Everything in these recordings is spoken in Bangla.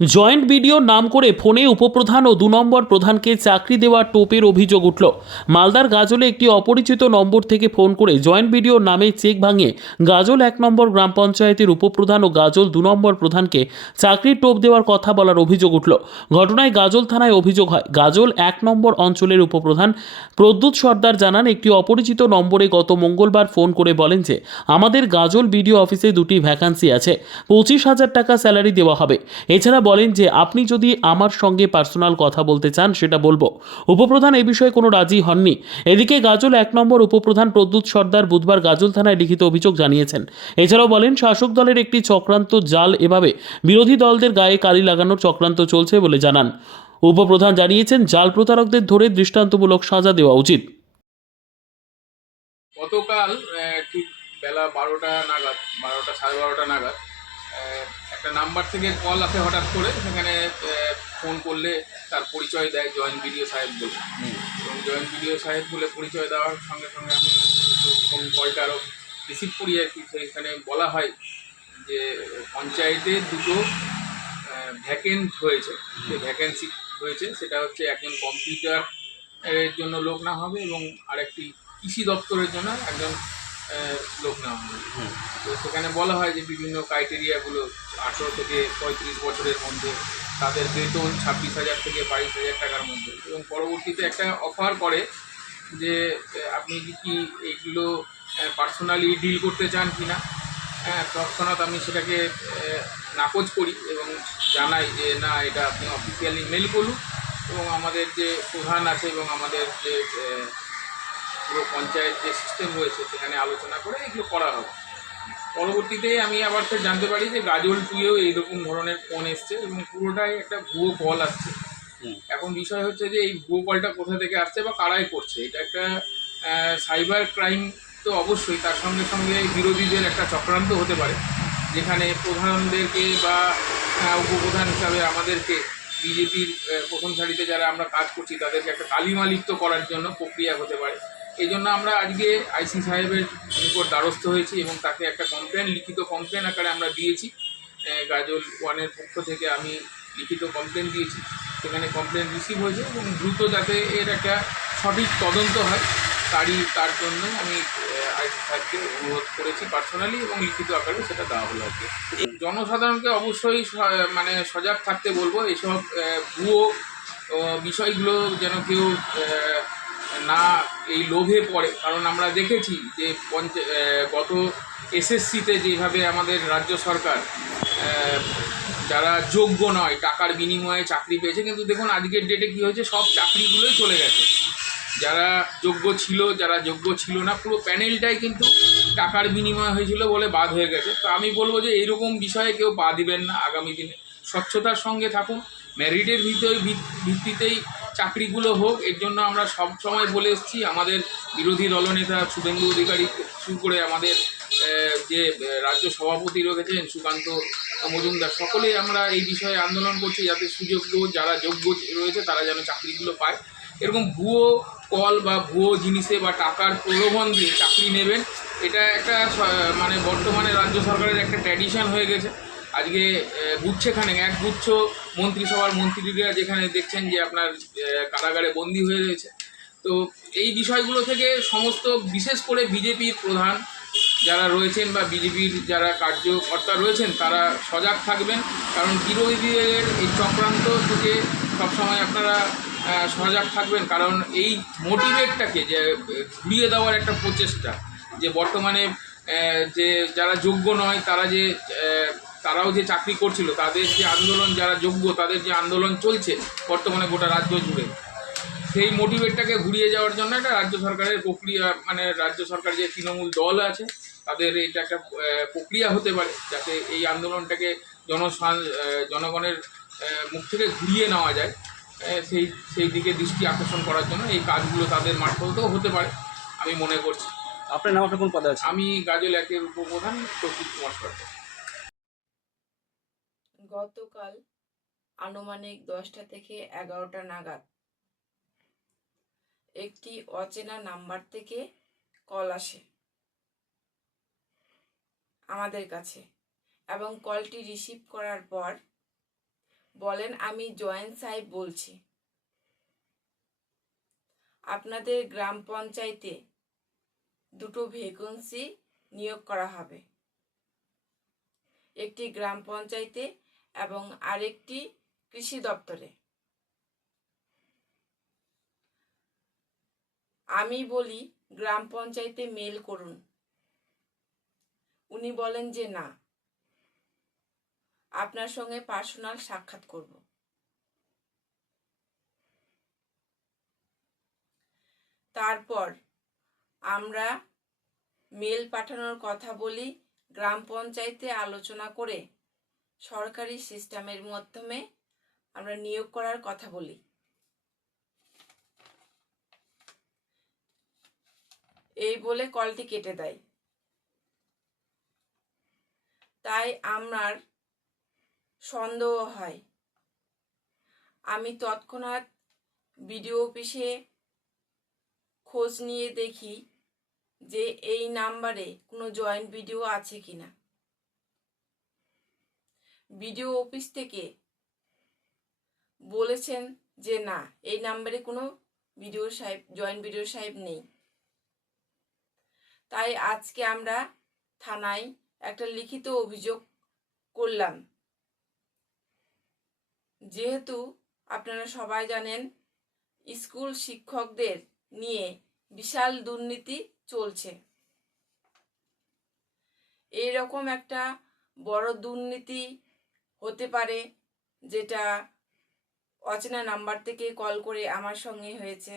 জয়েন্ট বিডিওর নাম করে ফোনে উপপ্রধান ও ২ নম্বর প্রধানকে চাকরি দেওয়ার টোপের অভিযোগ উঠল। মালদার গাজলে একটি অপরিচিত নম্বর থেকে ফোন করে জয়েন্ট বিডিওর নামে চেক ভাঙিয়ে গাজল ১ নম্বর গ্রাম পঞ্চায়েতের উপপ্রধান ও গাজল ২ নম্বর প্রধানকে চাকরির টোপ দেওয়ার কথা বলার অভিযোগ উঠল। ঘটনায় গাজল থানায় অভিযোগ হয়। গাজল ১ নম্বর অঞ্চলের উপপ্রধান প্রদ্যুৎ সর্দার জানান, একটি অপরিচিত নম্বরে গত মঙ্গলবার ফোন করে বলেন যে আমাদের গাজল বিডিও অফিসে ২টি ভ্যাকান্সি আছে, ২৫,০০০ টাকা স্যালারি দেওয়া হবে। এছাড়া বলেন যে আপনি যদি আমার সঙ্গে পার্সোনাল কথা বলতে চান সেটা বলবো। উপপ্রধান এ বিষয়ে কোনো রাজি হননি। এদিকে গাজল ১ নম্বর উপপ্রধান প্রদ্যুৎ সর্দার বুধবার গাজল থানায় লিখিত অভিযোগ জানিয়েছেন। এছাড়াও বলেন শাসক দলের একটি চক্রান্ত জাল এভাবে বিরোধী দলদের গায়ে কালি লাগানোর চক্রান্ত চলছে বলে জানান। উপপ্রধান জানিয়েছেন জাল প্রতারকদের ধরে দৃষ্টান্তমূলক সাজা দেওয়া উচিত। গতকাল ঠিক বেলা ১২টা নাগাদ, ১২টা সাড়ে ১২টা নাগাদ একটা নাম্বার থেকে কল আসে হঠাৎ করে। সেখানে ফোন করলে তার পরিচয় দেয় জয়েন্ট বিডিও সাহেব বলে, এবং জয়েন্ট বিডিও সাহেব বলে পরিচয় দেওয়ার সঙ্গে সঙ্গে আমি একটু ফোন কলটা আরও রিসিভ করি আর কি। সেখানে বলা হয় যে পঞ্চায়েতে দুটো ভ্যাকেন্ট হয়েছে, যে ভ্যাকেন্সি হয়েছে সেটা হচ্ছে একজন কম্পিউটার এর জন্য লোক না হবে এবং আরেকটি কৃষি দপ্তরের জন্য একজন লোক নেওয়া হবে। তো সেখানে বলা হয় যে বিভিন্ন ক্রাইটেরিয়াগুলো ১৮ থেকে ৩৫ বছরের মধ্যে, তাদের বেতন ২৬,০০০ থেকে ২২,০০০ টাকার মধ্যে, এবং পরবর্তীতে একটা অফার করে যে আপনি কি এইগুলো পার্সোনালি ডিল করতে চান কি না। তৎক্ষণাৎ আমি সেটাকে নাকচ করি এবং জানাই যে না, এটা আপনি অফিসিয়ালি মেল করুন এবং আমাদের যে প্রধান আছে এবং আমাদের যে পুরো পঞ্চায়েত যে সিস্টেম রয়েছে সেখানে আলোচনা করে এগুলো করা হবে। পরবর্তীতে আমি আবার ফের জানতে পারি যে গাজল 2-এও এইরকম ধরনের ফোন এসছে এবং পুরোটাই একটা ভুয়ো কল আসছে। এখন বিষয় হচ্ছে যে এই ভুয়ো কলটা কোথা থেকে আসছে বা কারাই করছে। এটা একটা সাইবার ক্রাইম তো অবশ্যই, তার সঙ্গে সঙ্গে বিরোধীদের একটা চক্রান্ত হতে পারে, যেখানে প্রধানদেরকে বা উপপ্রধান হিসাবে আমাদেরকে বিজেপির প্রথম সারিতে যারা আমরা কাজ করছি তাদেরকে একটা কালিমালিপ্ত করার জন্য প্রক্রিয়া হতে পারে। এই জন্য আমরা আজকে আইসি সাহেবের নিকট দ্বারস্থ হয়েছি এবং তাকে একটা কমপ্লেন, লিখিত কমপ্লেন আকারে আমরা দিয়েছি। গাজল 1-এর পক্ষ থেকে আমি লিখিত কমপ্লেন দিয়েছি, সেখানে কমপ্লেন রিসিভ হয়েছে এবং দ্রুত যাতে এর একটা সঠিক তদন্ত হয় তার জন্য আমি আইসি সাহেবকে অনুরোধ করেছি পার্সোনালি, এবং লিখিত আকারে সেটা দেওয়া হলো আর কি। জনসাধারণকে অবশ্যই মানে সজাগ থাকতে বলবো, এসব ভুয়ো বিষয়গুলো যেন কেউ না এই লোভে পড়ে। কারণ আমরা দেখেছি যে গত এসএসসিতে যেভাবে আমাদের রাজ্য সরকার যারা যোগ্য নয় টাকার বিনিময়ে চাকরি পেয়েছে, কিন্তু দেখুন আজকের ডেটে কী হয়েছে, সব চাকরিগুলোই চলে গেছে। যারা যোগ্য ছিল, যারা যোগ্য ছিল না, পুরো প্যানেলটাই কিন্তু টাকার বিনিময় হয়েছিল বলে বাদ হয়ে গেছে। তো আমি বলবো যে এইরকম বিষয়ে কেউ পা দিবেন না আগামী দিনে। স্বচ্ছতার সঙ্গে থাকুন, মেরিটের ভিত্তিতেই চাকরিগুলো হোক, এর জন্য আমরা সব সময় বলে এসেছি। আমাদের বিরোধী দলনেতা শুভেন্দু অধিকারী শুরু করে আমাদের যে রাজ্য সভাপতি রয়েছেন সুকান্ত মজুমদার, সকলেই আমরা এই বিষয়ে আন্দোলন করছি যাতে সুযোগ্য যারা যোগ্য রয়েছে তারা যেন চাকরিগুলো পায়। এরকম ভুয়ো কল বা ভুয়ো জিনিসে বা টাকার প্রলোভন দিয়ে চাকরি নেবেন, এটা একটা মানে বর্তমানে রাজ্য সরকারের একটা ট্র্যাডিশন হয়ে গেছে। আজকে গুচ্ছেখানেক এক গুচ্ছ মন্ত্রিসভার মন্ত্রীরা যেখানে দেখছেন যে আপনার কারাগারে বন্দী হয়ে রয়েছে। তো এই বিষয়গুলো থেকে সমস্ত, বিশেষ করে বিজেপির প্রধান যারা রয়েছেন বা বিজেপির যারা কার্যকর্তা রয়েছেন তারা সজাগ থাকবেন। কারণ বিরোধীদের এই চক্রান্ত থেকে সবসময় আপনারা সজাগ থাকবেন। কারণ এই মোটিভেটটাকে যে ঘুরিয়ে দেওয়ার একটা প্রচেষ্টা, যে বর্তমানে যে যারা যোগ্য নয় তারাও যে চাকরি করছিল, তাদের যে আন্দোলন, যারা যোগ্য তাদের যে আন্দোলন চলছে বর্তমানে গোটা রাজ্য জুড়ে, সেই মোটিভেটটাকে ঘুরিয়ে যাওয়ার জন্য একটা রাজ্য সরকারের প্রক্রিয়া, মানে রাজ্য সরকার যে তৃণমূল দল আছে তাদের এটা একটা প্রক্রিয়া হতে পারে যাতে এই আন্দোলনটাকে জনগণের মুখ থেকে ঘুরিয়ে নেওয়া যায়। সেই দিকে দৃষ্টি আকর্ষণ করার জন্য এই কাজগুলো তাদের মারফতেও হতে পারে আমি মনে করছি। আপনার নাম, আপনার কোন পদে আছে? আমি গাজল 1-এর উপপ্রধান প্রদ্যুৎ কুমার সরকার। গতকাল আনুমানিক 10টা থেকে 11টা নাগাদ একটি অচেনা নাম্বার থেকে কল আসে আমাদের কাছে, এবং কলটি রিসিভ করার পর বলেন, আমি জয়েন্ট সাহেব বলছি। আপনাদের গ্রাম পঞ্চায়েতে 2টো ভ্যাকেন্সি নিয়োগ করা হবে, একটি গ্রাম পঞ্চায়েতে এবং আরেকটি কৃষি দপ্তরে। আমি বলি গ্রাম পঞ্চায়েতে মেল করুন, উনি বলেন যে না, আপনার সঙ্গে পার্সোনাল সাক্ষাৎ করব। তারপর আমরা মেল পাঠানোর কথা বলি, গ্রাম পঞ্চায়েতে আলোচনা করে সরকারি সিস্টেমের মাধ্যমে আমরা নিয়োগ করার কথা বলি। এই বলে কলটি কেটে দেয়। তাই আমার সন্দেহ হয়। আমি তৎক্ষণাৎ বিডিও অফিসে খোঁজ নিয়ে দেখি যে এই নাম্বারে কোনো জয়েন্ট বিডিও আছে কিনা। বিডিও অফিস থেকে বলেছেন যে না, এই নাম্বারে কোনো বিডিও সাহেব, জয়েন্ট বিডিও সাহেব নেই। তাই আজকে আমরা থানায় একটা লিখিত অভিযোগ করলাম। যেহেতু আপনারা সবাই জানেন স্কুল শিক্ষকদের নিয়ে বিশাল দুর্নীতি চলছে, এইরকম একটা বড় দুর্নীতি হতে পারে যেটা অচেনা নাম্বার থেকে কল করে আমার সঙ্গে হয়েছে,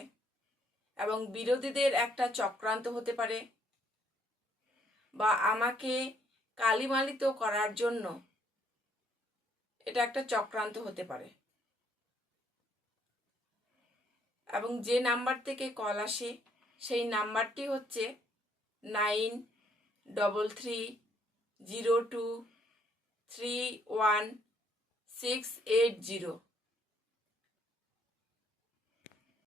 এবং বিরোধীদের একটা চক্রান্ত হতে পারে, বা আমাকে কালিমালিত করার জন্য এটা একটা চক্রান্ত হতে পারে। এবং যে নাম্বার থেকে কল আসে সেই নাম্বারটি হচ্ছে 9330231680।